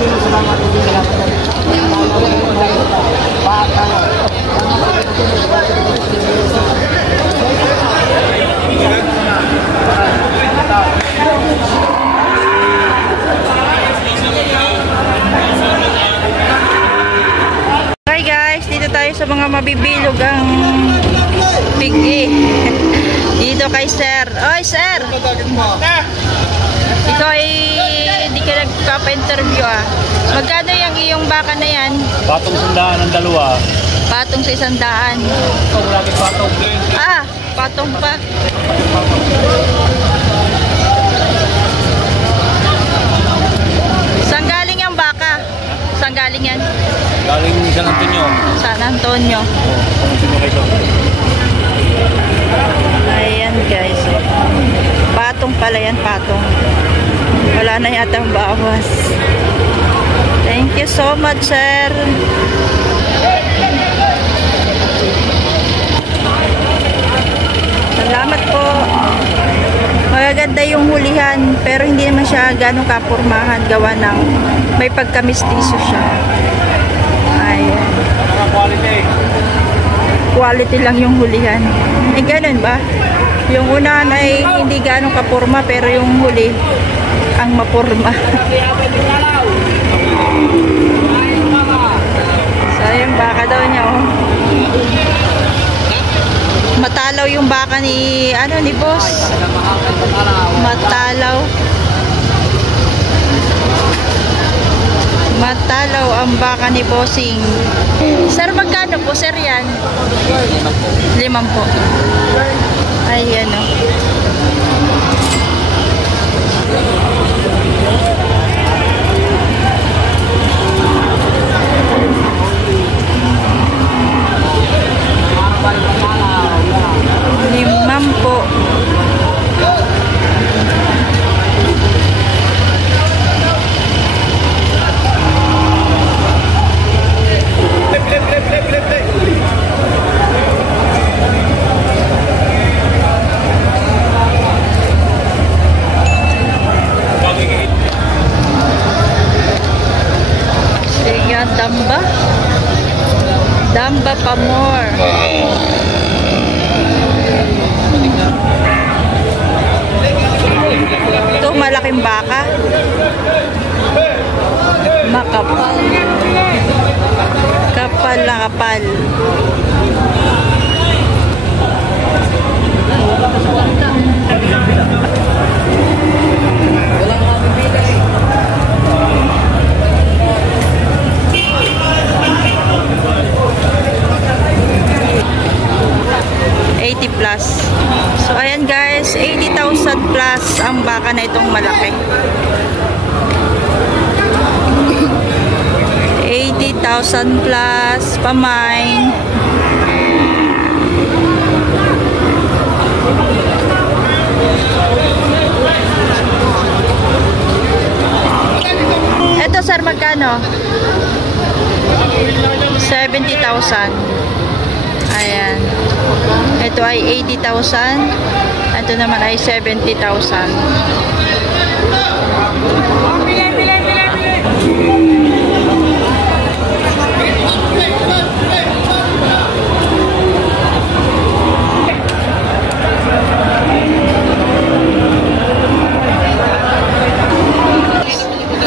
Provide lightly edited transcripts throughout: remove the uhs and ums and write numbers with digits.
Hi guys, dito tayo sa mga mabibilog ang pigi. Dito kay Sir. Oy Sir! Ikaw ay hindi ka nagpapa-interview ah. Magkano yung iyong baka na yan? Patong 100 ng dalawa. Patong sa 100. Oh, lagi patong. Ah, patong pa. Saan galing yung baka? Saan galing yan? Galing San Antonio. San Antonio. Ayan guys. Patong pala yan, patong. Wala na yata ang bawas. Thank you so much, sir. Salamat po. Magaganda yung hulihan, pero hindi naman siya ganong kapurmahan, gawa ng may pagkamistisyo siya. Ayan. Quality lang yung hulihan. Eh, ganun ba? Yung una ay hindi ganong kapurma, pero yung huli ang mapurma. So, yung baka daw niya, oh. Matalaw yung baka ni, ni boss. Matalaw. Matalaw ang baka ni bossing. Sir, magkano po, sir, yan? 5 po. Ayan, oh. Limang po. Sige, damba. Damba pa more. Ito, malaking baka. Makapal. Kapal na kapal. Plus. So ayan guys, 80,000 plus ang baka na itong malaki. 80,000 plus pamain. Ito sir, magkano? 70,000. Ayan. Ito ay 80,000. Ito naman ay 70,000.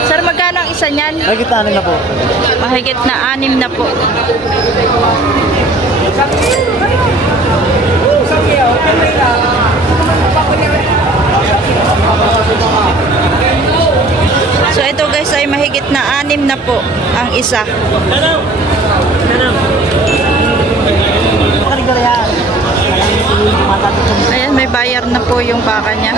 Sir, magkano ang isa niyan? Mahigit na 6 na po. Mahigit na 6 na po. So ito guys ay mahigit na 6 na po ang isa. Ayan, may bayar na po yung baka niya.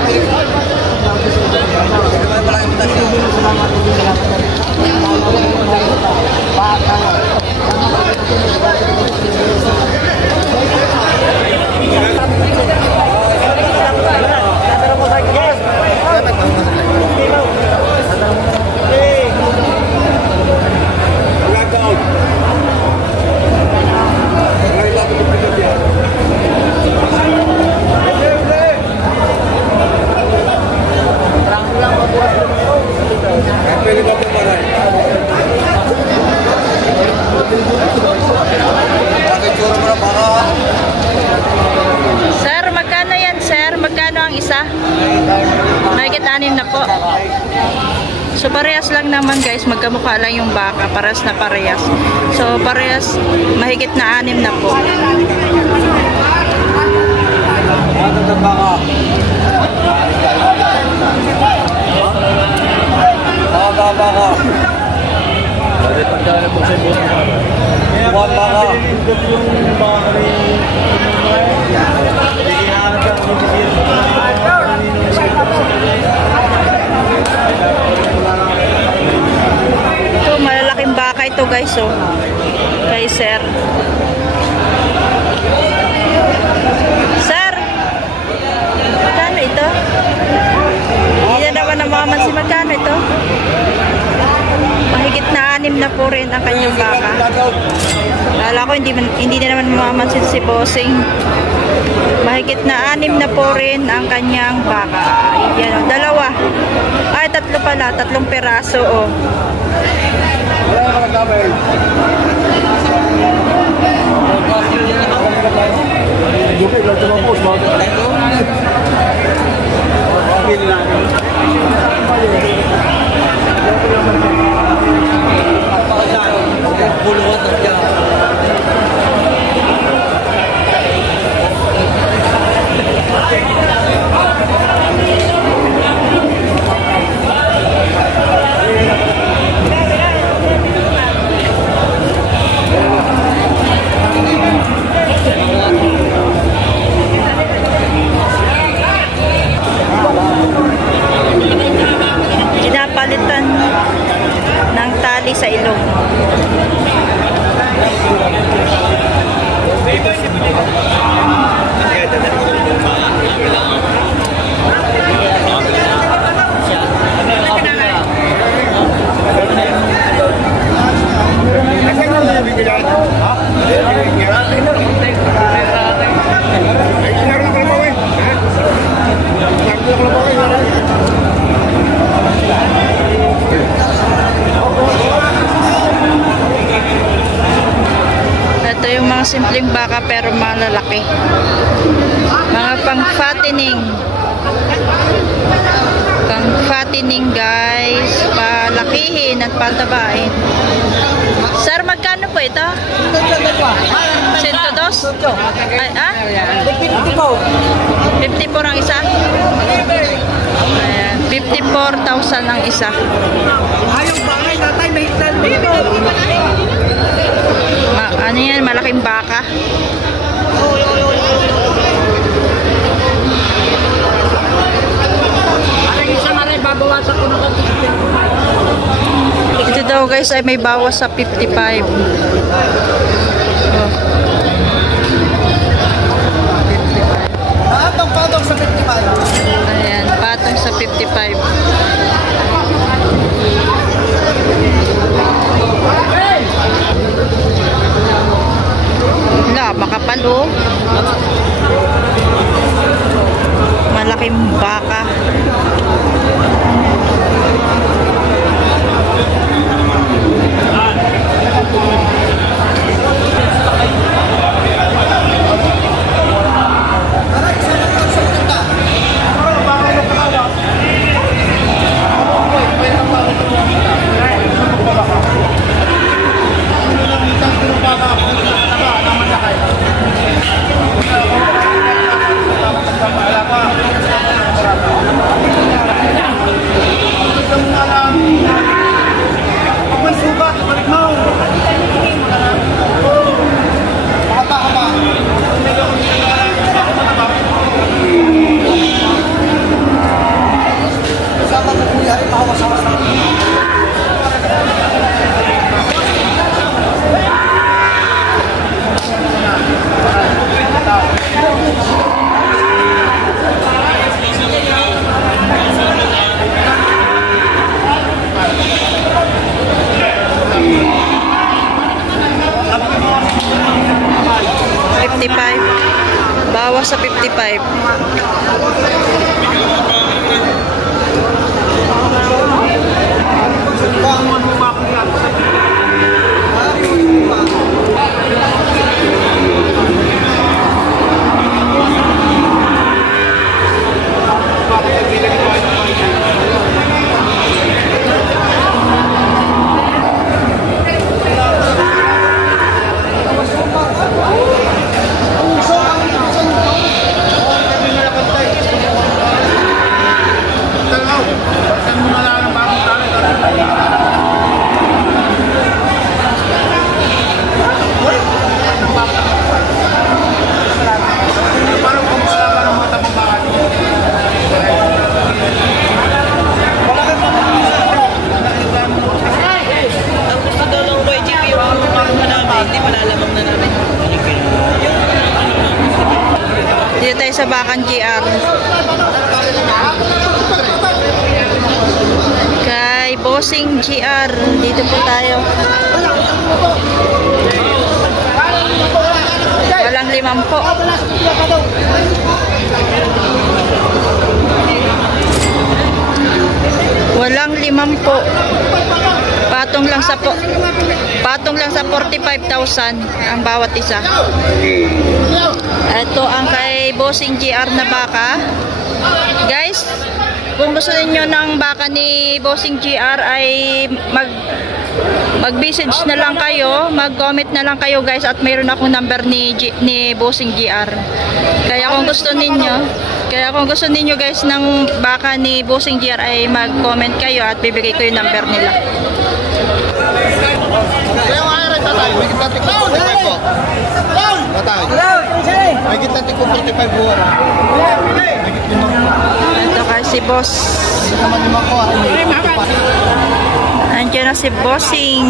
na po. So parehas lang naman guys, magkamukha lang yung baka, parehas na parehas. So parehas, mahigit na 6 na po. Ito, malalaking baka ito guys, oh. Kay sir. Sir, magkano ito? Hindi na naman ang mga mansi, magkano ito? Mahigit na 6 na po rin ang kanyang baka. Lala ko hindi na naman mamamansin si Bossing. Mahigit na 6 na po rin ang kanyang baka. Ayan, oh, 2. Ay, 3 pala. 3 peraso, oh. Pinapalitan ng tali sa ilong. Ito yung mga simpleng baka pero malalaki. Mga pang-fattening. Pang-fattening guys. Palakihin at patabain. Sir, magkano po ito? 102? Ay, ah? 54 ang isa? Ayan, 54,000 ang isa. Ayong bangay, tatay, may hitan dito. Ano yan? Malaking baka. Alang isa na rin, babawasan ko na konti. Ito daw guys ay may bawas sa 55. Oh. Patong sa 55. Ayan, patong sa 55. Wala, makapal oh. Malaking baka. Bawas sa 55. Bossing GR. Dito po tayo. Walang 5 po. Walang 5 po. Patong lang sa 45,000 ang bawat isa. Ito ang kay Bossing GR na baka. Guys, kung gusto niyo ng baka ni Bossing GR ay mag-message na lang kayo, mag-comment na lang kayo guys, at mayroon akong number ni Bossing GR. Kaya kung gusto ninyo guys ng baka ni Bossing GR ay mag-comment kayo at bibigay ko yung number nila. Ito kasi boss. Andiyan na si Bossing.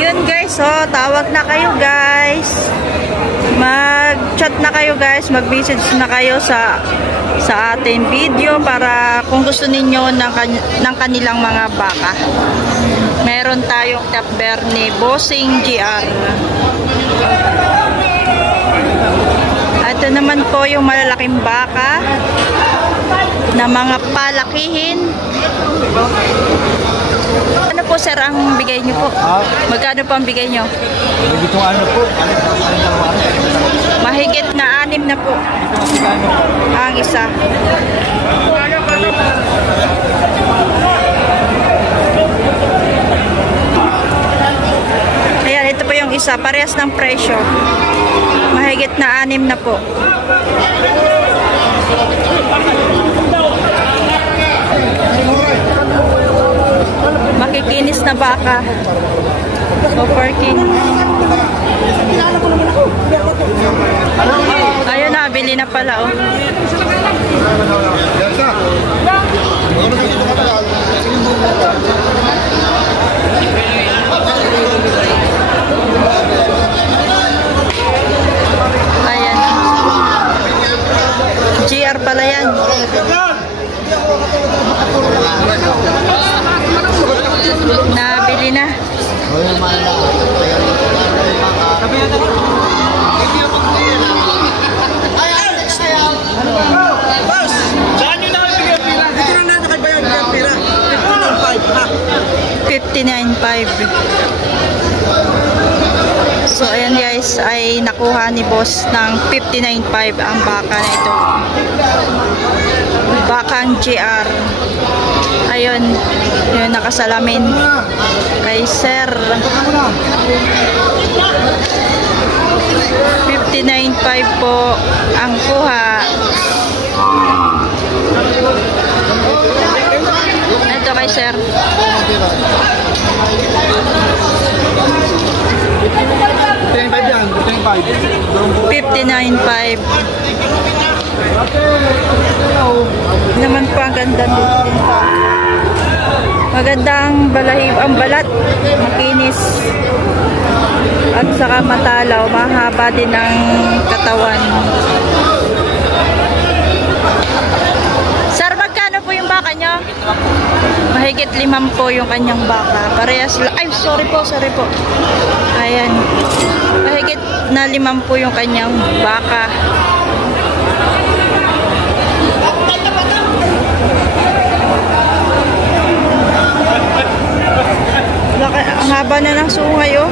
Yun guys, oh, tawag na kayo guys. Mag-chat na kayo guys, mag-message na kayo sa ating video para kung gusto ninyo ng kanilang mga baka. Meron tayong number ni Bossing GR. Ito naman po yung malalaking baka na mga palakihin. Ano po sir ang bigay nyo po? Magkano po ang bigay nyo? Mahigit na 6 na po ang isa. Ayan, ito po yung isa. Parehas ng presyo. Mahigit na 6 na po. Makikinis na baka. Super king. Ayun na, bili na pala oh. Ayan. GR pala yan. Nabili na. $59,500. So ayan guys, ay nakuha ni boss ng $59,500 ang baka na ito. Bakang GR. Ayun, yung nakasalamin kay sir. $59,500 po ang kuha. Ito kay sir. $59,500 naman po. Ang ganda dito. Magandang balahib ang balat, makinis at saka matalaw, mahaba din ang katawan. Sir, magkano po yung baka nyo? Mahigit 5 po yung kanyang baka. Parehas, ay sorry po. Ayan, mahigit na 5 po yung kanyang baka. Ang haba na ng sungay oh.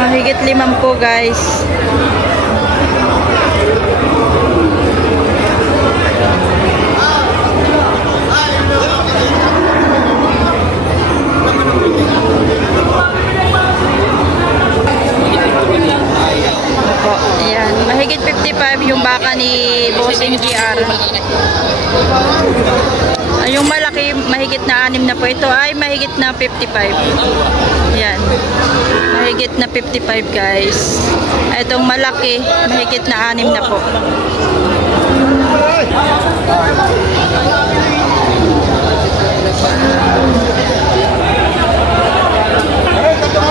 Mahigit 5 po guys. Ayan, mahigit 55 yung baka ni Bossing GR. Yung malaki, mahigit na 6 na po. Ito ay mahigit na 55. Yan. Mahigit na 55 guys. Itong malaki, mahigit na 6 na po.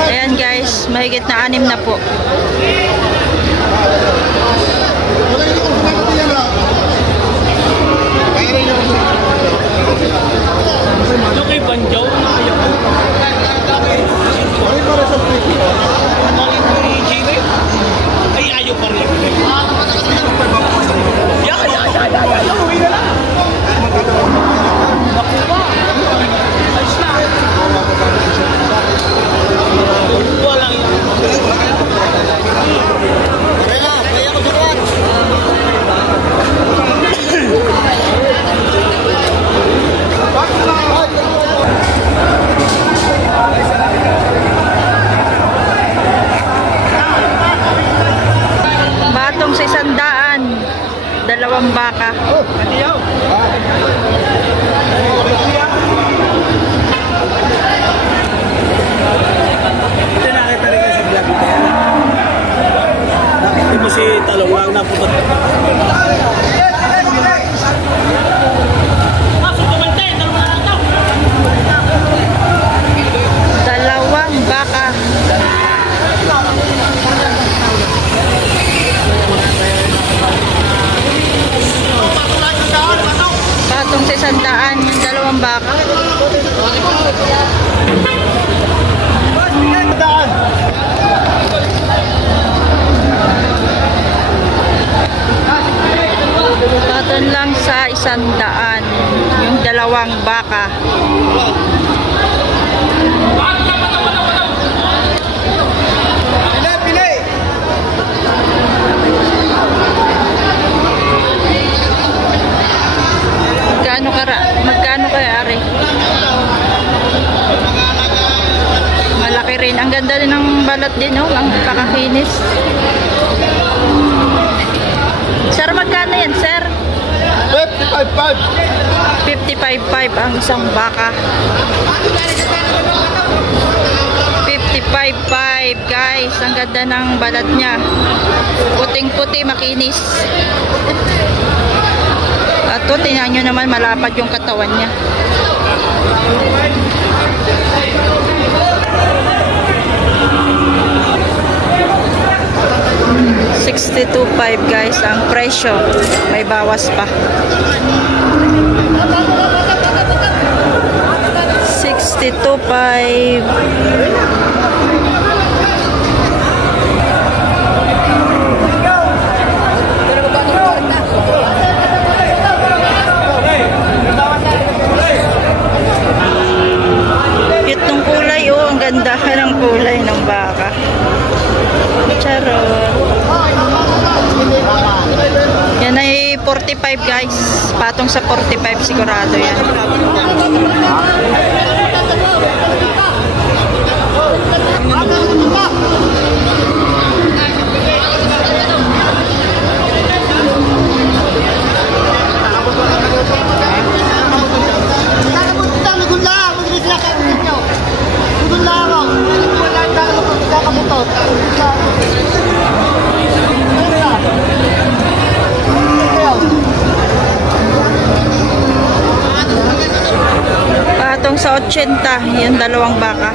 Ayan guys, mahigit na 6 na po. Patong sa 100. Dalawang baka. Ito nakita rin kayo sa vlog na yan. Nakita mo si Talong lang na putot. Dalawang baka. Patong sa 100 yung dalawang baka. Patong lang sa 100 yung dalawang baka. Magkano kaya ari? Malaki rin. Ang ganda rin ng balat din, oh. Ang kakakinis. Sir, magkano yan, sir? 55.5 ang isang baka. 55.5 guys. Ang ganda ng balat niya. Puting-puti, makinis. At ito, tingnan nyo naman, malapad yung katawan niya. $62.5 guys ang presyo. May bawas pa. 62.5. Ganda ng kulay ng baka. Charot. Yan ay 45 guys. Patong sa 45 sigurado yan. Patong sa 80 yung dalawang baka.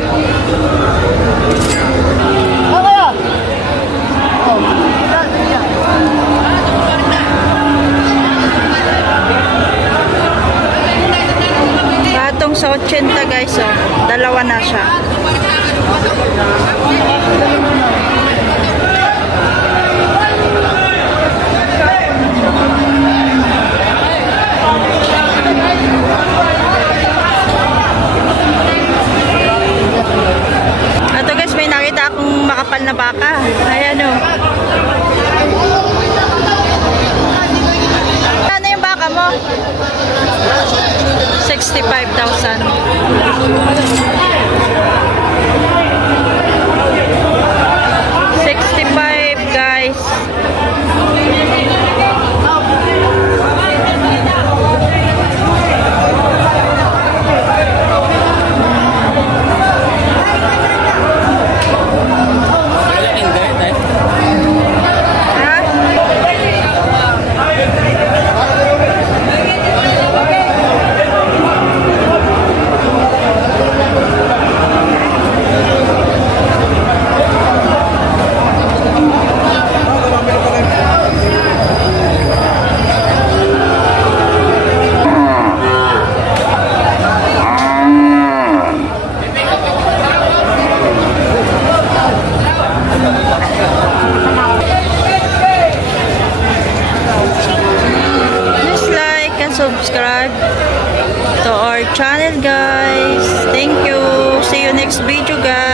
Patong sa 80 guys, oh. Dalawa na siya. Ito guys, may nakita akong makapal na baka. Ayan o. Ano yung baka mo? 65,000. 65 guys. Subscribe to our channel guys. Thank you. See you next video guys.